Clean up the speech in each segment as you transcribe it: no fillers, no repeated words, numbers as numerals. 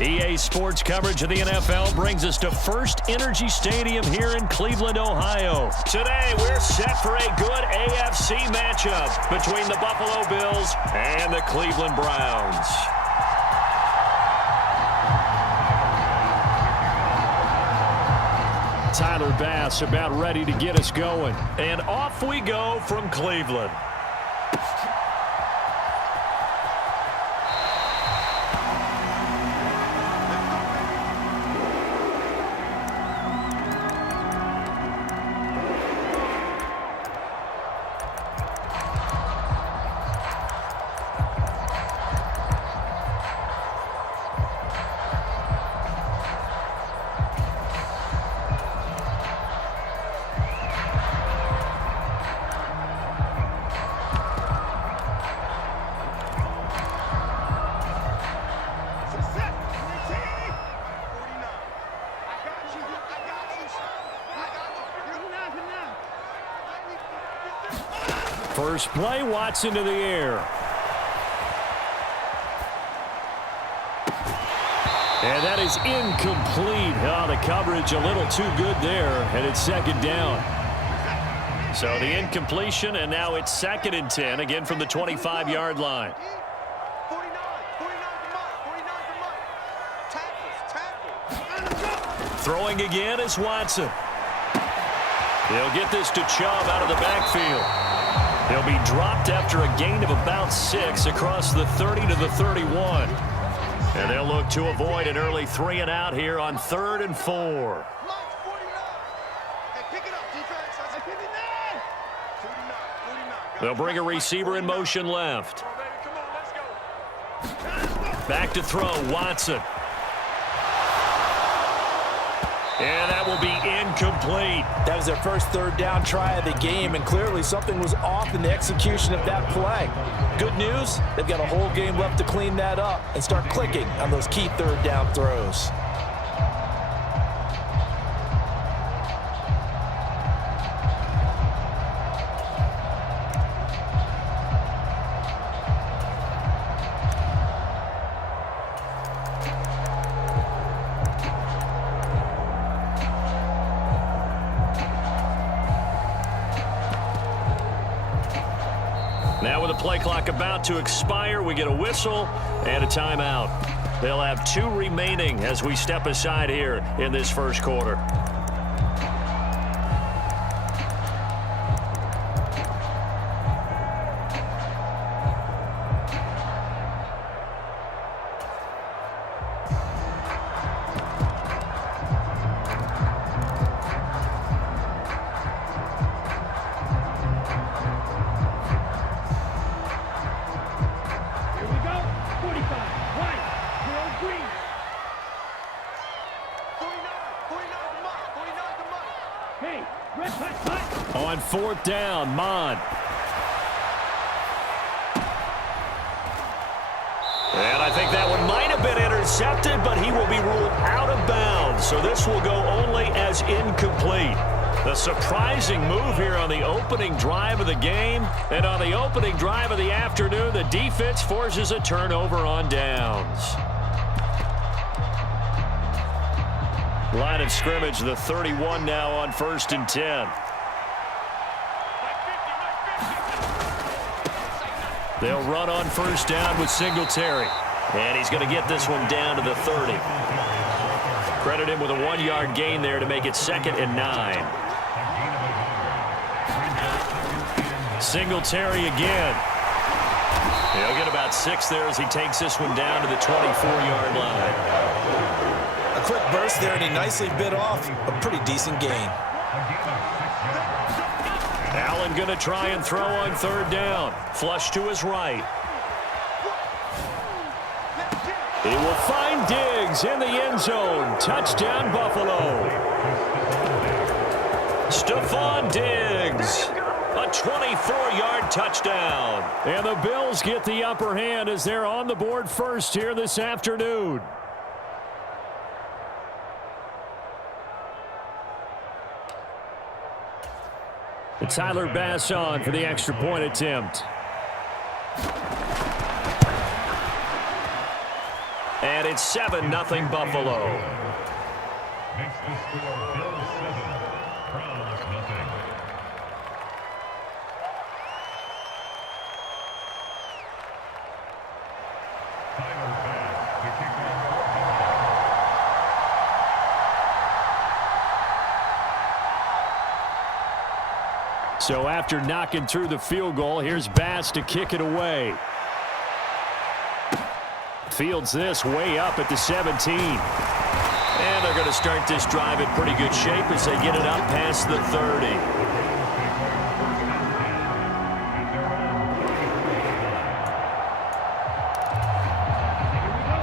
EA Sports coverage of the NFL brings us to First Energy Stadium here in Cleveland, Ohio. Today, we're set for a good AFC matchup between the Buffalo Bills and the Cleveland Browns. Tyler Bass about ready to get us going. And off we go from Cleveland. First play, Watson to the air. And that is incomplete. Oh, the coverage a little too good there, and it's second down. So the incompletion, and now it's 2nd and 10, again from the 25-yard line. Throwing again is Watson. He'll get this to Chubb out of the backfield. He'll be dropped after a gain of about 6 across the 30 to the 31. And they'll look to avoid an early 3 and out here on 3rd and 4. They'll bring a receiver in motion left. Back to throw, Watson. And that will be incomplete. That was their first 3rd down try of the game, and clearly something was off in the execution of that play. Good news, they've got a whole game left to clean that up and start clicking on those key 3rd down throws. Now with the play clock about to expire, we get a whistle and a timeout. They'll have 2 remaining as we step aside here in this first quarter. On 4th down, Mon. And I think that one might have been intercepted, but he will be ruled out of bounds. So this will go only as incomplete. A surprising move here on the opening drive of the game. And on the opening drive of the afternoon, the defense forces a turnover on downs. Line of scrimmage, the 31 now on 1st and 10. They'll run on 1st down with Singletary. And he's going to get this one down to the 30. Credit him with a 1-yard gain there to make it 2nd and 9. Singletary again. He'll get about 6 there as he takes this one down to the 24-yard line. A quick burst there, and he nicely bit off a pretty decent gain. Allen going to try and throw on 3rd down. Flush to his right. He will find Diggs in the end zone. Touchdown, Buffalo. Stephon Diggs. A 24-yard touchdown. And the Bills get the upper hand as they're on the board first here this afternoon. Tyler Bass on for the extra point attempt. And it's 7-0 Buffalo. Makes the score Bills 7, Browns nothing. Final pass to kick off. So after knocking through the field goal, here's Bass to kick it away. Fields this way up at the 17. And they're going to start this drive in pretty good shape as they get it up past the 30.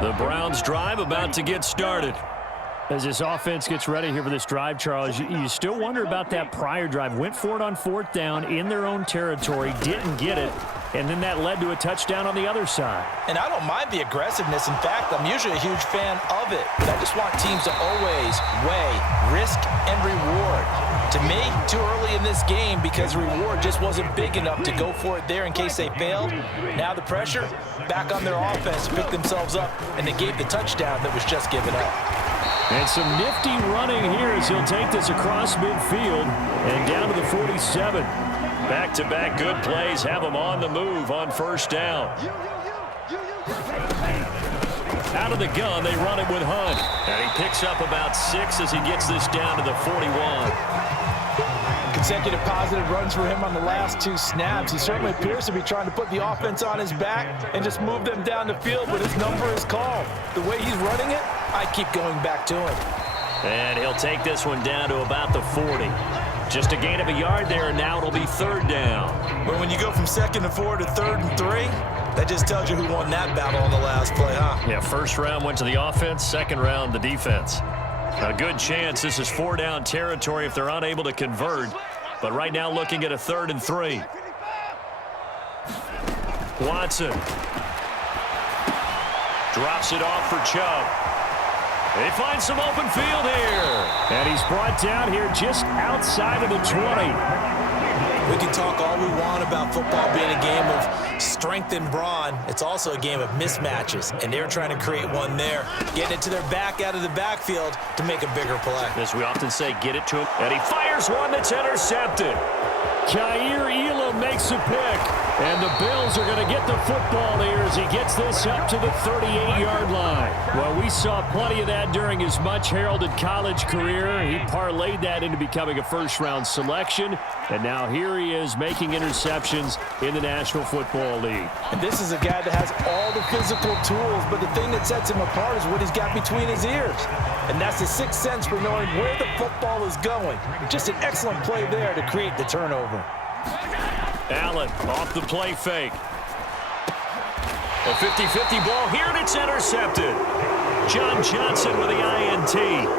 The Browns drive about to get started. As this offense gets ready here for this drive, Charles, you still wonder about that prior drive. Went for it on 4th down in their own territory, didn't get it, and then that led to a touchdown on the other side. And I don't mind the aggressiveness. In fact, I'm usually a huge fan of it. But I just want teams to always weigh risk and reward. To me, too early in this game because the reward just wasn't big enough to go for it there in case they failed. Now the pressure back on their offense to pick themselves up, and they gave the touchdown that was just given up. And some nifty running here as he'll take this across midfield and down to the 47. Back-to-back good plays have him on the move on 1st down. Out of the gun, they run it with Hunt. And he picks up about 6 as he gets this down to the 41. Consecutive positive runs for him on the last 2 snaps. He certainly appears to be trying to put the offense on his back and just move them down the field, but his number is called. The way he's running it, I keep going back to him. And he'll take this one down to about the 40. Just a gain of a yard there, and now it'll be 3rd down. But when you go from 2nd and 4 to 3rd and 3, that just tells you who won that battle on the last play, huh? Yeah, 1st round went to the offense, 2nd round the defense. A good chance this is 4-down territory if they're unable to convert. But right now looking at a 3rd and 3. Watson. Drops it off for Chubb. They find some open field here. And he's brought down here just outside of the 20. We can talk all we want about football being a game of strength and brawn. It's also a game of mismatches, and they're trying to create one there, getting it to their back out of the backfield to make a bigger play. As we often say, get it to him. And he fires one that's intercepted. Khair Elam makes a pick. And the Bills are going to get the football here as he gets this up to the 38-yard line. Well, we saw plenty of that during his much-heralded college career. He parlayed that into becoming a first-round selection. And now here he is making interceptions in the National Football League. And this is a guy that has all the physical tools, but the thing that sets him apart is what he's got between his ears. And that's the sixth sense for knowing where the football is going. Just an excellent play there to create the turnover. Allen off the play fake. A 50-50 ball here, and it's intercepted. John Johnson with the INT.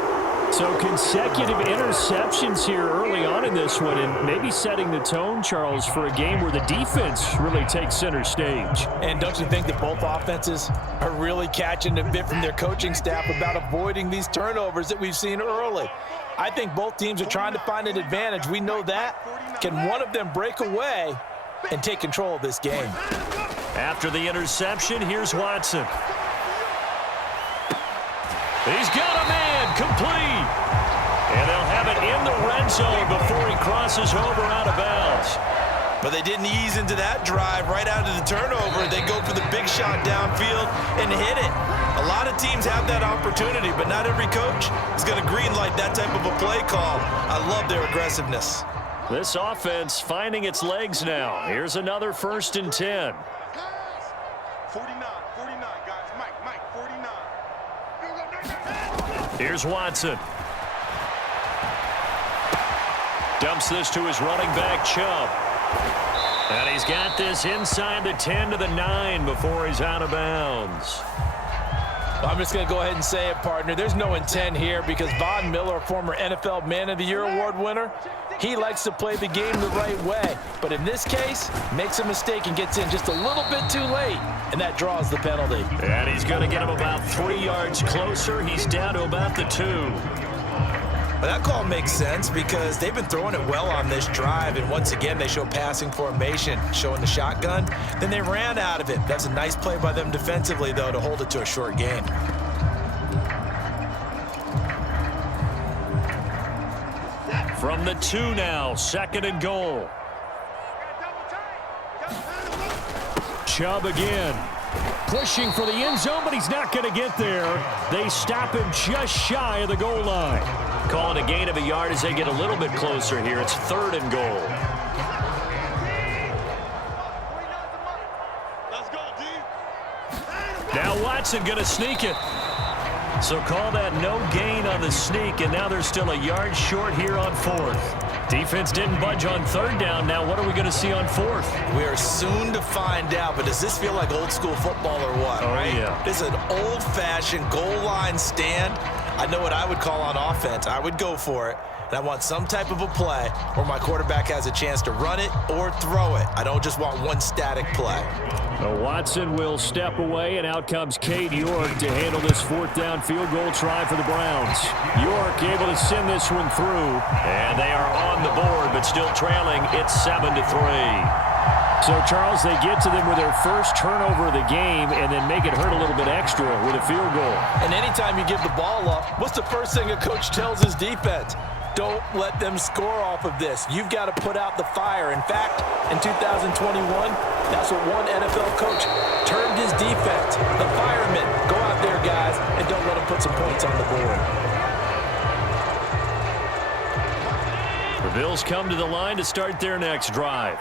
So consecutive interceptions here early on in this one, and maybe setting the tone, Charles, for a game where the defense really takes center stage. And don't you think that both offenses are really catching a bit from their coaching staff about avoiding these turnovers that we've seen early? I think both teams are trying to find an advantage. We know that. Can one of them break away and take control of this game? After the interception, here's Watson. He's got a man, complete. And they'll have it in the red zone before he crosses over out of bounds. But they didn't ease into that drive right out of the turnover. They go for the big shot downfield and hit it. A lot of teams have that opportunity, but not every coach is going to greenlight that type of a play call. I love their aggressiveness. This offense finding its legs now. Here's another 1st and 10. 49, guys. Mike, 49. Here's Watson. Dumps this to his running back, Chubb. And he's got this inside the 10 to the 9 before he's out of bounds. I'm just going to go ahead and say it, partner. There's no intent here because Von Miller, former NFL Man of the Year award winner, he likes to play the game the right way. But in this case, makes a mistake and gets in just a little bit too late, and that draws the penalty. And he's going to get him about 3 yards closer. He's down to about the 2. But that call makes sense because they've been throwing it well on this drive, and once again they show passing formation, showing the shotgun. Then they ran out of it. That's a nice play by them defensively, though, to hold it to a short gain. From the 2 now, 2nd and goal. Chubb again. Pushing for the end zone, but he's not going to get there. They stop him just shy of the goal line. Calling a gain of a yard as they get a little bit closer here. It's 3rd and goal. Now Watson going to sneak it. So call that no gain on the sneak, and now they're still a yard short here on 4th. Defense didn't budge on 3rd down. Now what are we going to see on 4th? We are soon to find out, but does this feel like old school football or what? Oh, right? yeah. This is an old-fashioned goal line stand. I know what I would call on offense. I would go for it. And I want some type of a play where my quarterback has a chance to run it or throw it. I don't just want one static play. Watson will step away, and out comes Cade York to handle this 4th down field goal try for the Browns. York able to send this one through, and they are on the board, but still trailing. It's 7-3. So, Charles, they get to them with their first turnover of the game and then make it hurt a little bit extra with a field goal. And anytime you give the ball up, what's the first thing a coach tells his defense? Don't let them score off of this. You've got to put out the fire. In fact, in 2021, that's what one NFL coach termed his defense. The firemen. Go out there, guys, and don't let them put some points on the board. The Bills come to the line to start their next drive.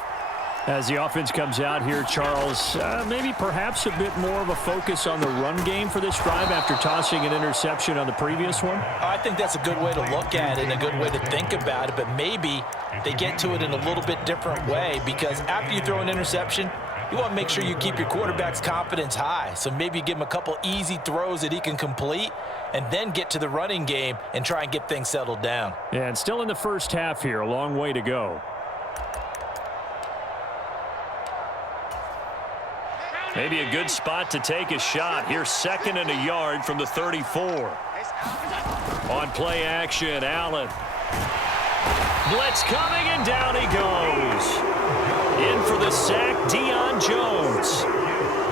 As the offense comes out here, Charles, maybe perhaps a bit more of a focus on the run game for this drive after tossing an interception on the previous one? I think that's a good way to look at it and a good way to think about it, but maybe they get to it in a little bit different way, because after you throw an interception, you want to make sure you keep your quarterback's confidence high. So maybe give him a couple easy throws that he can complete and then get to the running game and try and get things settled down. Yeah, and still in the first half here, a long way to go. Maybe a good spot to take a shot. Here's 2nd and a yard from the 34. On play action, Allen. Blitz coming, and down he goes. In for the sack, Deion Jones.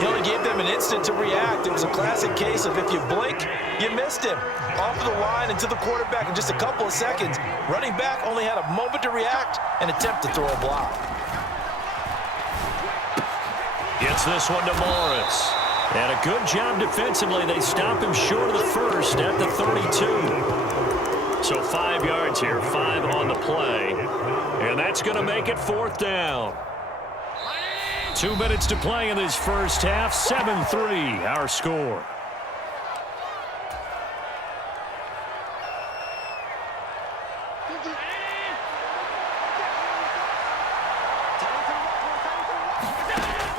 He only gave them an instant to react. It was a classic case of if you blink, you missed him. Off of the line and to the quarterback in just a couple of seconds. Running back only had a moment to react and attempt to throw a block. Gets this one to Morris. And a good job defensively. They stop him short of the first at the 32. So 5 yards here, 5 on the play. And that's going to make it 4th down. 2 minutes to play in this first half. 7-3 our score.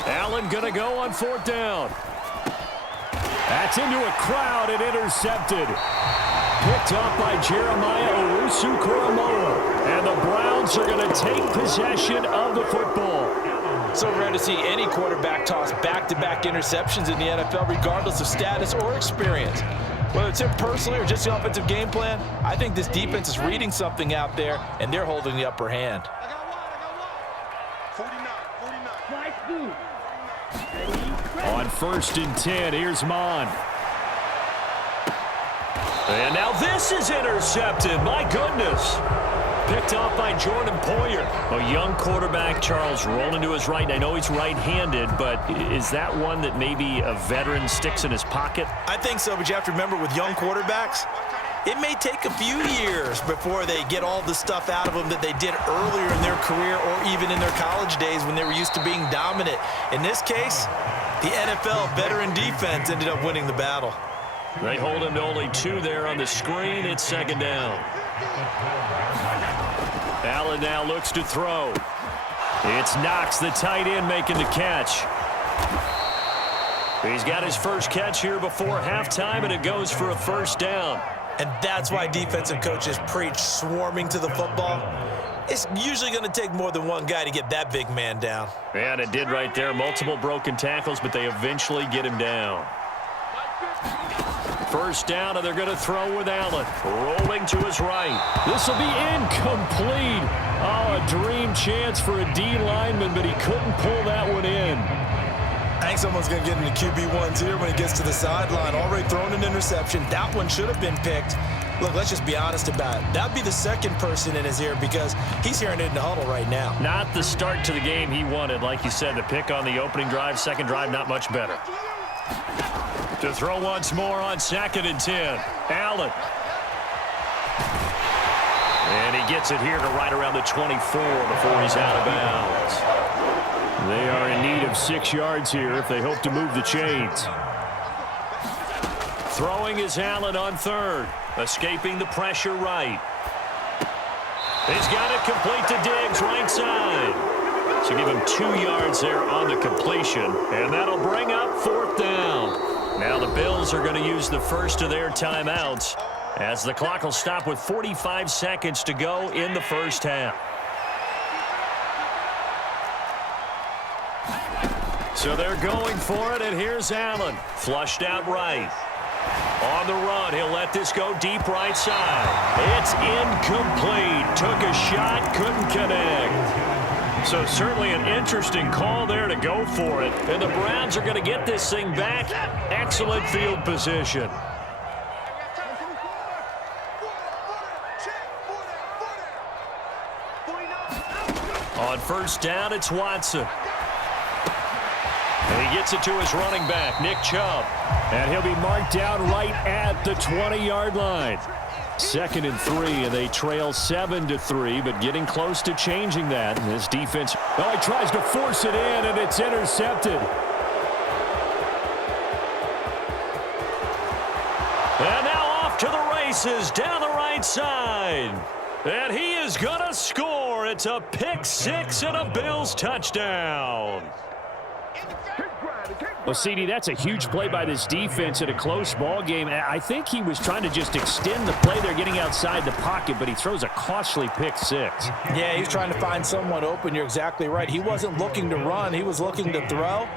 Allen going to go on 4th down. That's into a crowd and intercepted. Picked off by Jeremiah Owusu-Koramoah. And the Browns are going to take possession of the football. So rare to see any quarterback toss back-to-back interceptions in the NFL, regardless of status or experience. Whether it's him personally or just the offensive game plan, I think this defense is reading something out there, and they're holding the upper hand. 49. On 1st and 10, here's Mon. And now this is intercepted. My goodness. Picked off by Jordan Poyer. A young quarterback, Charles, rolling to his right. And I know he's right-handed, but is that one that maybe a veteran sticks in his pocket? I think so, but you have to remember with young quarterbacks, it may take a few years before they get all the stuff out of them that they did earlier in their career or even in their college days when they were used to being dominant. In this case, the NFL veteran defense ended up winning the battle. They hold him to only 2 there on the screen. It's 2nd down. Allen now looks to throw. It's Knox, the tight end, making the catch. He's got his first catch here before halftime, and it goes for a 1st down. And that's why defensive coaches preach swarming to the football. It's usually going to take more than one guy to get that big man down. And it did right there. Multiple broken tackles, but they eventually get him down. 1st down, and they're going to throw with Allen. Rolling to his right. This will be incomplete. Oh, a dream chance for a D lineman, but he couldn't pull that one in. I think someone's going to get into QB1s here when he gets to the sideline. Already thrown an interception. That one should have been picked. Look, let's just be honest about it. That'd be the second person in his ear because he's hearing it in the huddle right now. Not the start to the game he wanted. Like you said, the pick on the opening drive, second drive, not much better. To throw once more on 2nd and 10. Allen. And he gets it here to right around the 24 before he's out of bounds. They are in need of 6 yards here if they hope to move the chains. Throwing is Allen on 3rd. Escaping the pressure right. He's got it complete to Diggs, right side. So give him 2 yards there on the completion. And that'll bring up 4th down. Now the Bills are going to use the first of their timeouts as the clock will stop with 45 seconds to go in the first half. So they're going for it, and here's Allen. Flushed out right. On the run, he'll let this go deep right side. It's incomplete. Took a shot, couldn't connect. So certainly an interesting call there to go for it. And the Browns are going to get this thing back. Excellent field position. On first down, it's Watson. And he gets it to his running back, Nick Chubb. And he'll be marked down right at the 20-yard line. 2nd and 3, and they trail 7-3, but getting close to changing that. And this defense, well, he tries to force it in, and it's intercepted. And now off to the races down the right side. And he is going to score. It's a pick 6 and a Bills touchdown. Well, CD, that's a huge play by this defense in a close ball game. I think he was trying to just extend the play there, getting outside the pocket, but he throws a costly pick 6. Yeah, he's trying to find someone open. You're exactly right. He wasn't looking to run. He was looking to throw.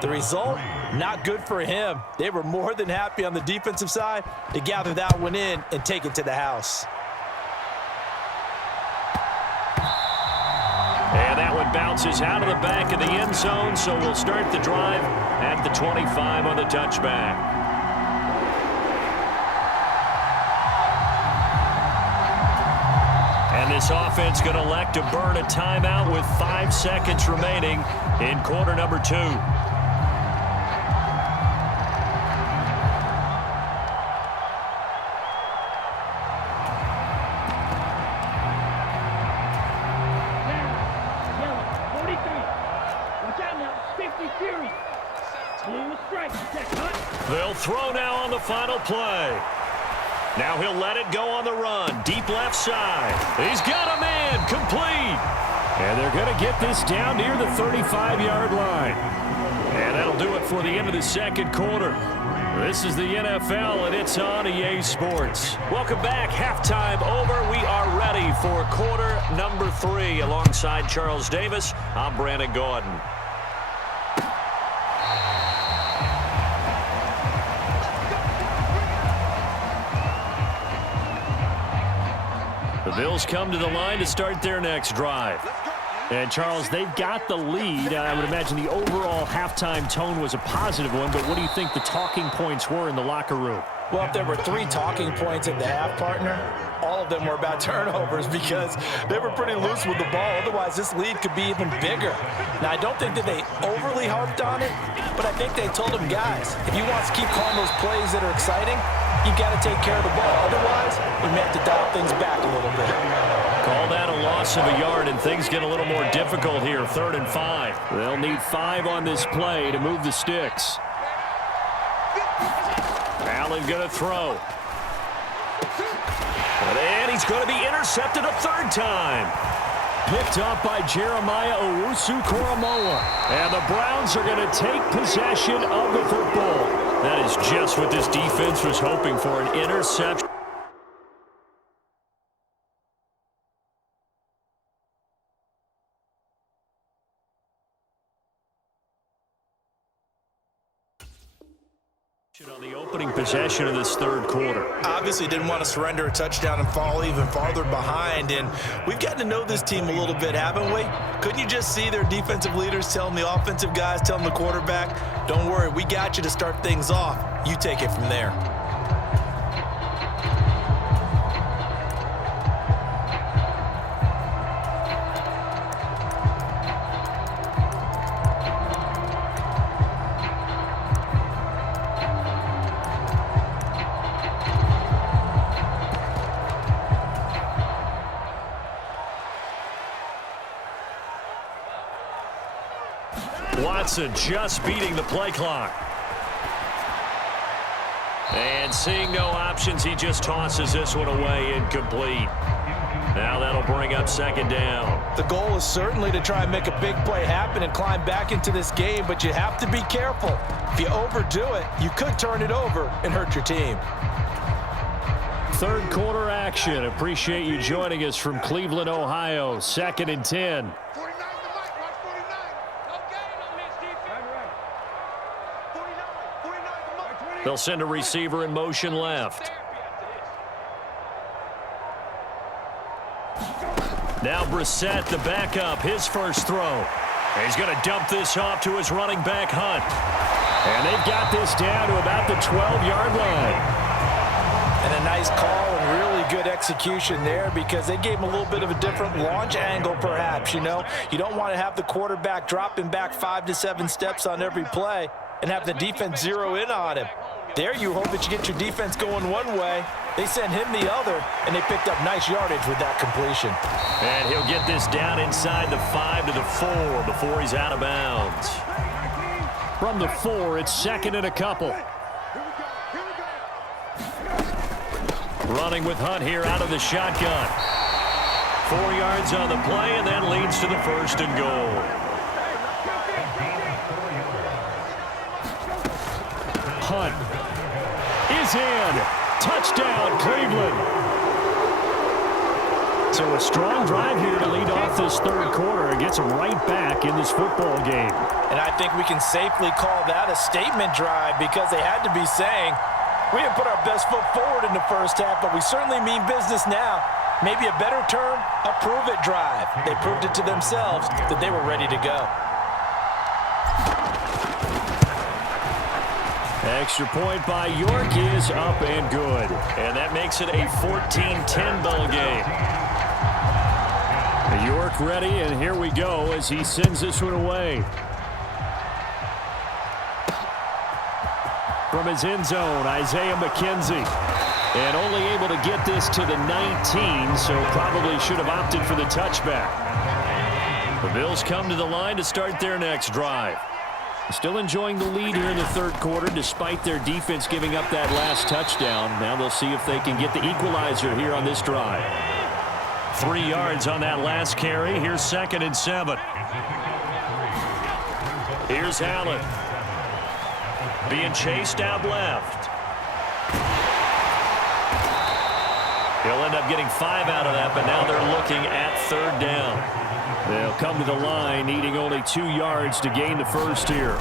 The result, not good for him. They were more than happy on the defensive side to gather that one in and take it to the house. And that one bounces out of the back of the end zone, so we'll start the drive at the 25 on the touchback. And this offense going to elect to burn a timeout with 5 seconds remaining in quarter number 2. They'll throw now on the final play. Now he'll let it go on the run. Deep left side. He's got a man. Complete. And they're going to get this down near the 35-yard line. And that'll do it for the end of the second quarter. This is the NFL, and it's on EA Sports. Welcome back. Halftime over. We are ready for quarter number 3. Alongside Charles Davis, I'm Brandon Gordon. The Bills come to the line to start their next drive. And, Charles, they've got the lead. I would imagine the overall halftime tone was a positive one, but what do you think the talking points were in the locker room? Well, if there were 3 talking points at the half, partner, all of them were about turnovers because they were pretty loose with the ball. Otherwise, this lead could be even bigger. Now, I don't think that they overly harped on it, but I think they told them, guys, if you want to keep calling those plays that are exciting, you've got to take care of the ball. Otherwise, we may have to dial things back a little bit. Call that a loss of a yard, and things get a little more difficult here. 3rd and 5. They'll need 5 on this play to move the sticks. Allen going to throw. And he's going to be intercepted a 3rd time. Picked up by Jeremiah Owusu-Koramoah. And the Browns are going to take possession of the football. That is just what this defense was hoping for, an interception. On the opening possession of this 3rd quarter. Obviously didn't want to surrender a touchdown and fall even farther behind, and we've gotten to know this team a little bit, haven't we? Couldn't you just see their defensive leaders telling the offensive guys, telling the quarterback, don't worry, we got you to start things off. You take it from there. Watson just beating the play clock. And seeing no options, he just tosses this one away, incomplete. Now that'll bring up second down. The goal is certainly to try and make a big play happen and climb back into this game, but you have to be careful. If you overdo it, you could turn it over and hurt your team. Third quarter action. Appreciate you joining us from Cleveland, Ohio. 2nd and 10. They'll send a receiver in motion left. Now Brissett, the backup, his first throw. And he's going to dump this off to his running back, Hunt. And they've got this down to about the 12-yard line. And a nice call and really good execution there because they gave him a little bit of a different launch angle perhaps, you know. You don't want to have the quarterback dropping back 5 to 7 steps on every play and have the defense zero in on him. There you hope that you get your defense going one way. They sent him the other, and they picked up nice yardage with that completion. And he'll get this down inside the 5 to the 4 before he's out of bounds. From the 4, it's 2nd and a couple. Running with Hunt here out of the shotgun. 4 yards on the play, and that leads to the 1st and goal. Hunt is in. Touchdown, Cleveland. So a strong drive here to lead off this third quarter and gets them right back in this football game. And I think we can safely call that a statement drive because they had to be saying, we didn't put our best foot forward in the first half, but we certainly mean business now. Maybe a better term, a prove-it drive. They proved it to themselves that they were ready to go. Extra point by York is up and good. And that makes it a 14-10 ball game. York ready, and here we go as he sends this one away. From his end zone, Isaiah McKenzie. And only able to get this to the 19, so probably should have opted for the touchback. The Bills come to the line to start their next drive. Still enjoying the lead here in the third quarter despite their defense giving up that last touchdown. Now they'll see if they can get the equalizer here on this drive. 3 yards on that last carry. Here's 2nd and 7. Here's Allen. Being chased out left. He'll end up getting 5 out of that, but now they're looking at 3rd down. They'll come to the line needing only 2 yards to gain the first here.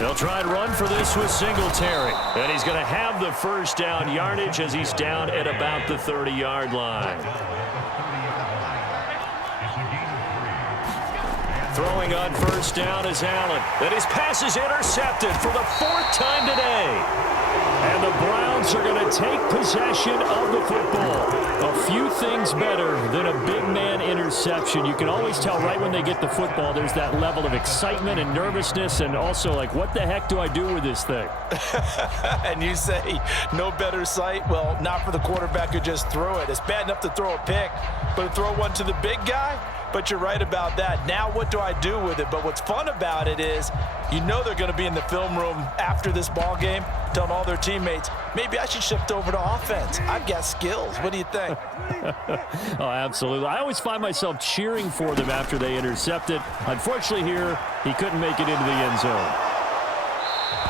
They'll try and run for this with Singletary. And he's going to have the first down yardage as he's down at about the 30-yard line. Throwing on first down is Allen. And his pass is intercepted for the 4th time today. And the Browns are going to take possession of the football. A few things better than a big man interception. You can always tell right when they get the football, there's that level of excitement and nervousness and also like, what the heck do I do with this thing? And you say, no better sight? Well, not for the quarterback who just threw it. It's bad enough to throw a pick, but to throw one to the big guy? But you're right about that. Now what do I do with it? But what's fun about it is you know they're going to be in the film room after this ball game telling all their teammates, maybe I should shift over to offense. I've got skills. What do you think? Oh, absolutely. I always find myself cheering for them after they intercept it. Unfortunately here, he couldn't make it into the end zone.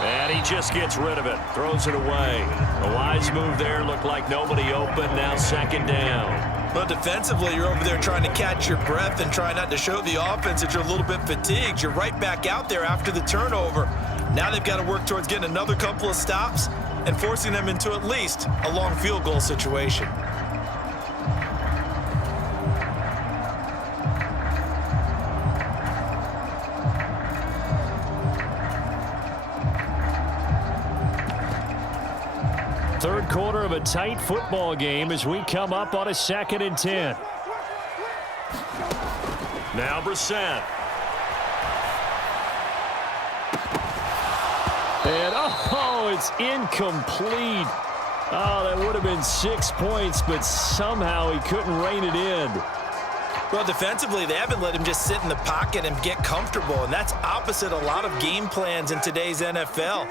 And he just gets rid of it. Throws it away. A wise move there. Looked like nobody open. Now 2nd down. Well, defensively, you're over there trying to catch your breath and try not to show the offense that you're a little bit fatigued. You're right back out there after the turnover. Now they've got to work towards getting another couple of stops and forcing them into at least a long field goal situation. Third quarter of a tight football game as we come up on a 2nd and 10. Now Brissett. And, oh, it's incomplete. Oh, that would have been 6 points, but somehow he couldn't rein it in. Well, defensively, they haven't let him just sit in the pocket and get comfortable, and that's opposite a lot of game plans in today's NFL.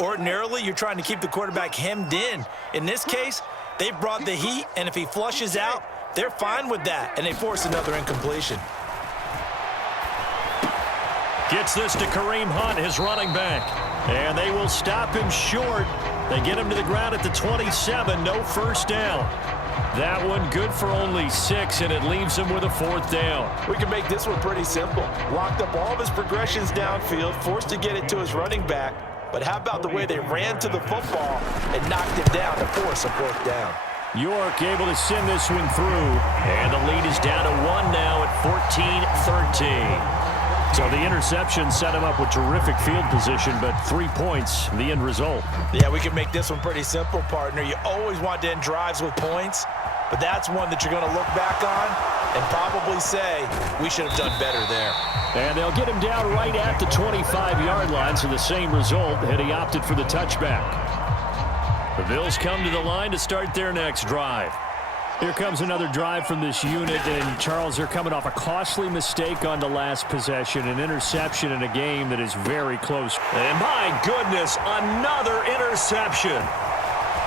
Ordinarily, you're trying to keep the quarterback hemmed in. In this case, they've brought the heat, and if he flushes out, they're fine with that, and they force another incompletion. Gets this to Kareem Hunt, his running back. And they will stop him short. They get him to the ground at the 27, no first down. That one good for only 6, and it leaves him with a 4th down. We can make this one pretty simple. Locked up all of his progressions downfield, forced to get it to his running back. But how about the way they ran to the football and knocked him down to force a 4th down? York able to send this one through. And the lead is down to 1 now at 14-13. So the interception set him up with terrific field position, but 3 points, the end result. Yeah, we can make this one pretty simple, partner. You always want to end drives with points, but that's one that you're going to look back on and probably say, we should have done better there. And they'll get him down right at the 25-yard line, so the same result had he opted for the touchback. The Bills come to the line to start their next drive. Here comes another drive from this unit, and Charles, they're coming off a costly mistake on the last possession, an interception in a game that is very close. And my goodness, another interception.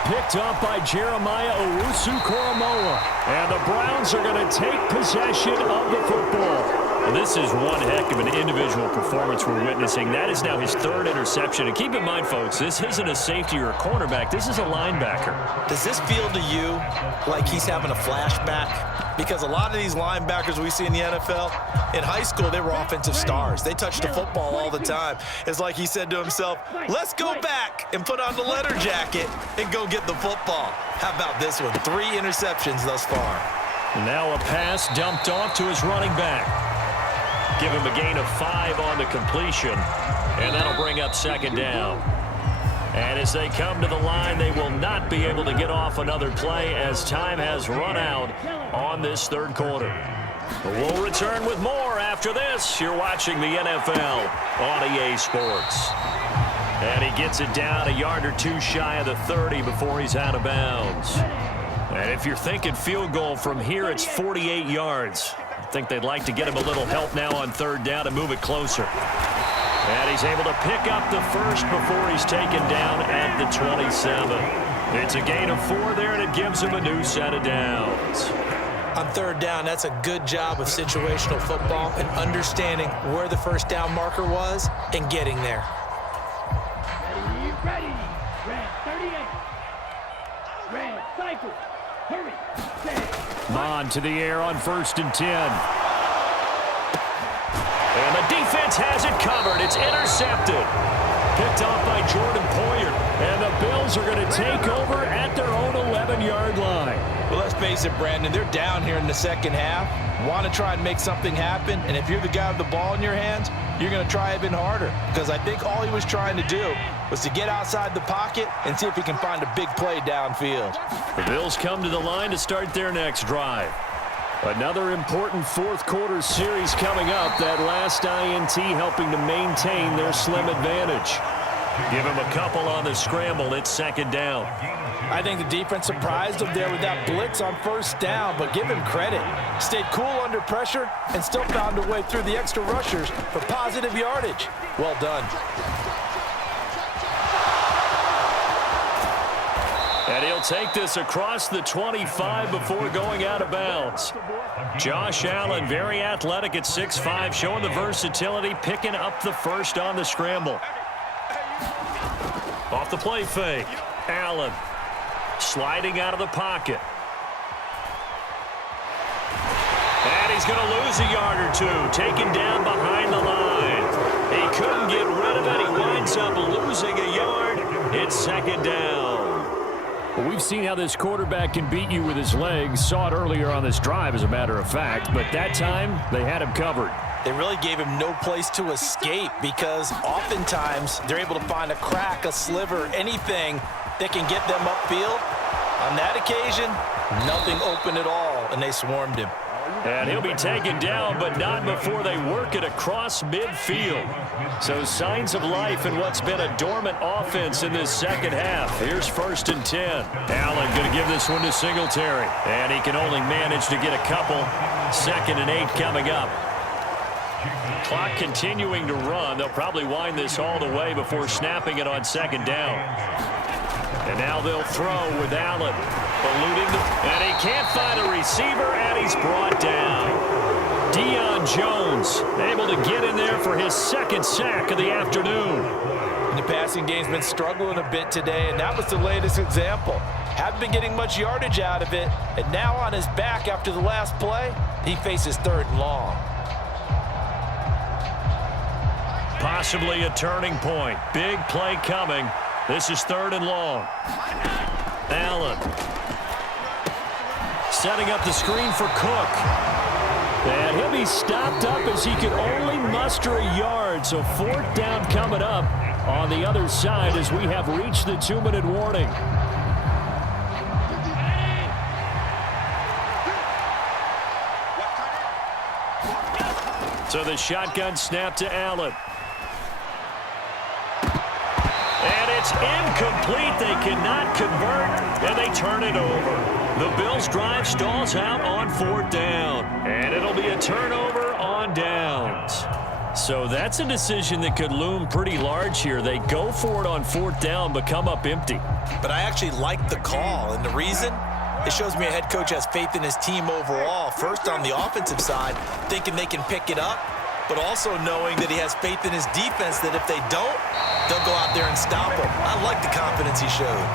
Picked up by Jeremiah Owusu-Koramoah. And the Browns are going to take possession of the football. Well, this is one heck of an individual performance we're witnessing. That is now his 3rd interception. And keep in mind, folks, this isn't a safety or a cornerback. This is a linebacker. Does this feel to you like he's having a flashback? Because a lot of these linebackers we see in the NFL, in high school, they were offensive stars. They touched the football all the time. It's like he said to himself, let's go back and put on the letter jacket and go get the football. How about this one? 3 interceptions thus far. Now a pass dumped off to his running back. Give him a gain of 5 on the completion, and that'll bring up 2nd down. And as they come to the line, they will not be able to get off another play as time has run out on this 3rd quarter. We'll return with more after this. You're watching the NFL on EA Sports. And he gets it down a yard or 2 shy of the 30 before he's out of bounds. And if you're thinking field goal from here, it's 48 yards. I think they'd like to get him a little help now on 3rd down and move it closer. And he's able to pick up the first before he's taken down at the 27. It's a gain of 4 there, and it gives him a new set of downs. On 3rd down, that's a good job of situational football and understanding where the first down marker was and getting there. Ready. Red 38. Red cycle. Hurry. Mon to the air on 1st and 10. And the defense has it covered. It's intercepted. Picked off by Jordan Poyer. And the Bills are going to take over at their own 11-yard line. Well, let's face it, Brandon, they're down here in the 2nd half. Want to try and make something happen. And if you're the guy with the ball in your hands, you're going to try even harder. Because I think all he was trying to do was to get outside the pocket and see if he can find a big play downfield. The Bills come to the line to start their next drive. Another important 4th quarter series coming up. That last INT helping to maintain their slim advantage. Give him a couple on the scramble. It's 2nd down. I think the defense surprised him there with that blitz on 1st down, but give him credit. Stayed cool under pressure and still found a way through the extra rushers for positive yardage. Well done. And he'll take this across the 25 before going out of bounds. Josh Allen, very athletic at 6'5", showing the versatility, picking up the first on the scramble. Off the play fake, Allen sliding out of the pocket. And he's going to lose a yard or 2, taken down behind the line. He couldn't get rid of it. He winds up losing a yard. It's 2nd down. Well, we've seen how this quarterback can beat you with his legs. Saw it earlier on this drive, as a matter of fact. But that time, they had him covered. They really gave him no place to escape because oftentimes they're able to find a crack, a sliver, anything that can get them upfield. On that occasion, nothing open at all, and they swarmed him. And he'll be taken down, but not before they work it across midfield. So signs of life in what's been a dormant offense in this 2nd half. Here's 1st and 10. Allen going to give this one to Singletary. And he can only manage to get a couple. 2nd and 8 coming up. Clock continuing to run. They'll probably wind this all the way before snapping it on 2nd down. And now they'll throw with Allen. And he can't find a receiver, and he's brought down. Deion Jones able to get in there for his 2nd sack of the afternoon. And the passing game's been struggling a bit today, and that was the latest example. Haven't been getting much yardage out of it, and now on his back after the last play, he faces 3rd and long. Possibly a turning point. Big play coming. This is 3rd and long. Allen setting up the screen for Cook. And he'll be stopped up as he could only muster a yard. So 4th down coming up on the other side as we have reached the 2-minute warning. So the shotgun snap to Allen. And it's incomplete. They cannot convert, and they turn it over. The Bills' drive stalls out on 4th down, and it'll be a turnover on downs. So that's a decision that could loom pretty large here. They go for it on 4th down, but come up empty. But I actually like the call, and the reason? It shows me a head coach has faith in his team overall. First on the offensive side, thinking they can pick it up, but also knowing that he has faith in his defense that if they don't, they'll go out there and stop him. I like the confidence he showed.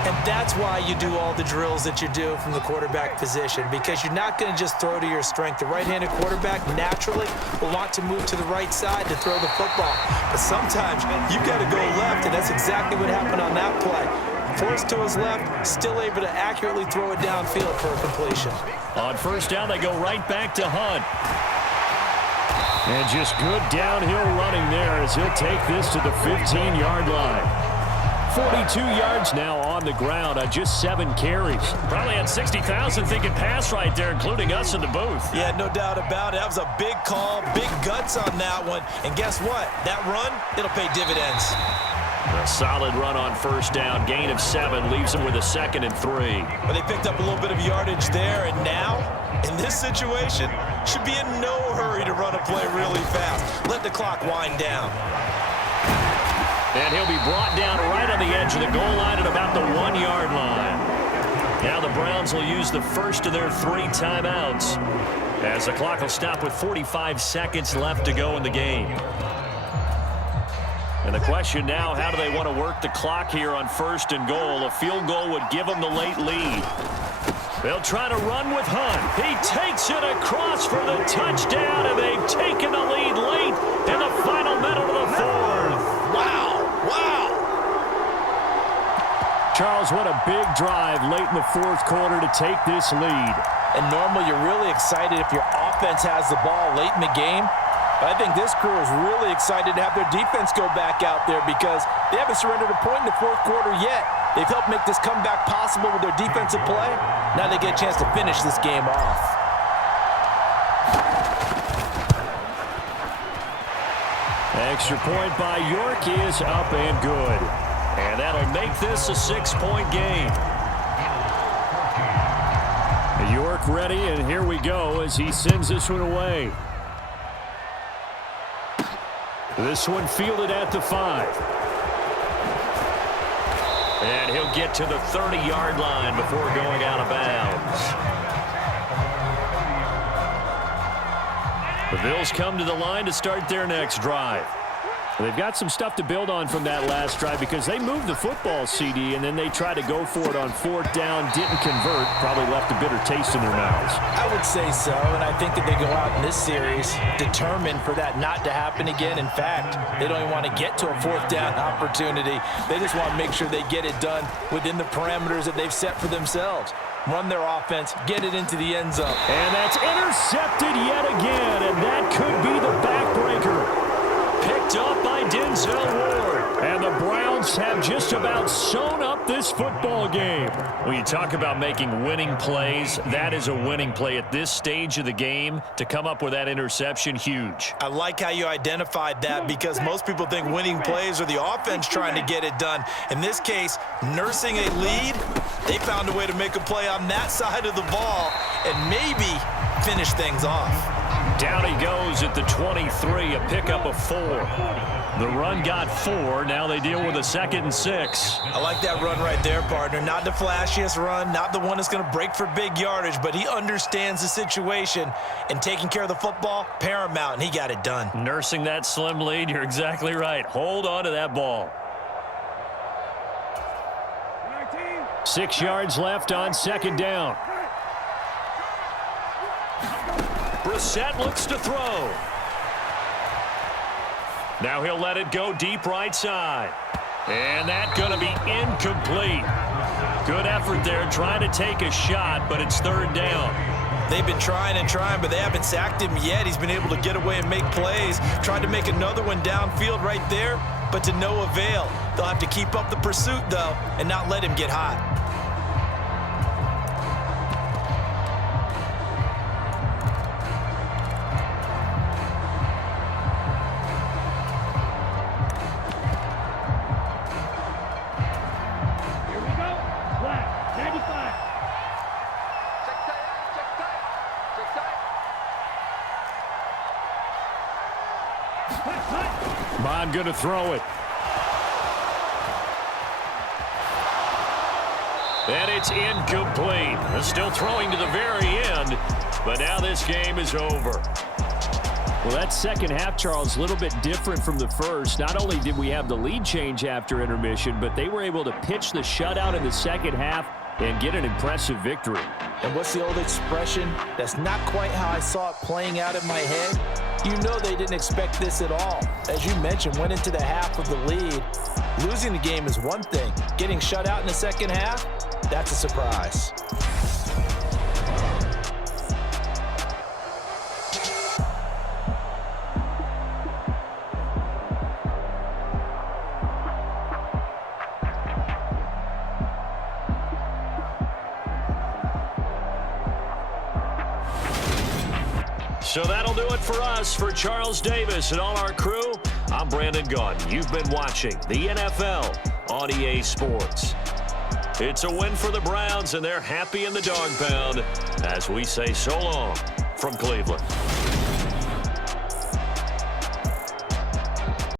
And that's why you do all the drills that you do from the quarterback position, because you're not going to just throw to your strength. The right-handed quarterback naturally will want to move to the right side to throw the football. But sometimes you've got to go left, and that's exactly what happened on that play. Forced to his left, still able to accurately throw it downfield for a completion. On 1st down, they go right back to Hunt. And just good downhill running there as he'll take this to the 15-yard line. 42 yards now on the ground on just 7 carries. Probably had 60,000 thinking pass right there, including us in the booth. Yeah, no doubt about it. That was a big call, big guts on that one. And guess what? That run, it'll pay dividends. A solid run on 1st down. Gain of 7 leaves them with a 2nd and 3. But they picked up a little bit of yardage there, and now, in this situation, should be in no hurry to run a play really fast. Let the clock wind down. And he'll be brought down right on the edge of the goal line at about the 1-yard line. Now the Browns will use the first of their 3 timeouts as the clock will stop with 45 seconds left to go in the game. And the question now, how do they want to work the clock here on 1st and goal? A field goal would give them the late lead. They'll try to run with Hunt. He takes it across for the touchdown, and they've taken the lead late in the final minute of the 4th. Wow. Wow. Charles, what a big drive late in the 4th quarter to take this lead. And normally you're really excited if your offense has the ball late in the game. But I think this crew is really excited to have their defense go back out there because they haven't surrendered a point in the 4th quarter yet. They've helped make this comeback possible with their defensive play. Now they get a chance to finish this game off. Extra point by York is up and good. And that'll make this a 6-point game. York ready, and here we go as he sends this one away. This one fielded at the 5. And he'll get to the 30-yard line before going out of bounds. The Bills come to the line to start their next drive. They've got some stuff to build on from that last drive because they moved the football, CD, and then they tried to go for it on 4th down, didn't convert, probably left a bitter taste in their mouths. I would say so, and I think that they go out in this series determined for that not to happen again. In fact, they don't even want to get to a 4th down opportunity. They just want to make sure they get it done within the parameters that they've set for themselves. Run their offense, get it into the end zone. And that's intercepted yet again, and that could be the backbreaker. Picked up by Denzel Ward. And the Browns have just about sewn up this football game. When you talk about making winning plays, that is a winning play at this stage of the game. To come up with that interception, huge. I like how you identified that because most people think winning plays are the offense trying to get it done. In this case, nursing a lead, They found a way to make a play on that side of the ball and maybe finish things off. Down he goes at the 23, a pickup of 4. The run got 4. Now they deal with a 2nd and 6. I like that run right there, partner. Not the flashiest run, not the one that's going to break for big yardage, but he understands the situation, and taking care of the football, paramount, and he got it done. Nursing that slim lead, you're exactly right. Hold on to that ball. 6 yards left on 2nd down. Brissett looks to throw. Now he'll let it go deep right side. And that's going to be incomplete. Good effort there trying to take a shot, but it's 3rd down. They've been trying and trying, but they haven't sacked him yet. He's been able to get away and make plays. Tried to make another one downfield right there, but to no avail. They'll have to keep up the pursuit, though, and not let him get hot. Bond going to throw it. And it's incomplete. They're still throwing to the very end, but now this game is over. Well, that second half, Charles, a little bit different from the first. Not only did we have the lead change after intermission, but they were able to pitch the shutout in the second half and get an impressive victory. And what's the old expression? That's not quite how I saw it playing out in my head. You know they didn't expect this at all. As you mentioned, went into the half with the lead. Losing the game is one thing. Getting shut out in the second half, that's a surprise. So that'll do it for us. For Charles Davis and all our crew, I'm Brandon Gaudin. You've been watching the NFL on EA Sports. It's a win for the Browns, and they're happy in the dog pound as we say so long from Cleveland.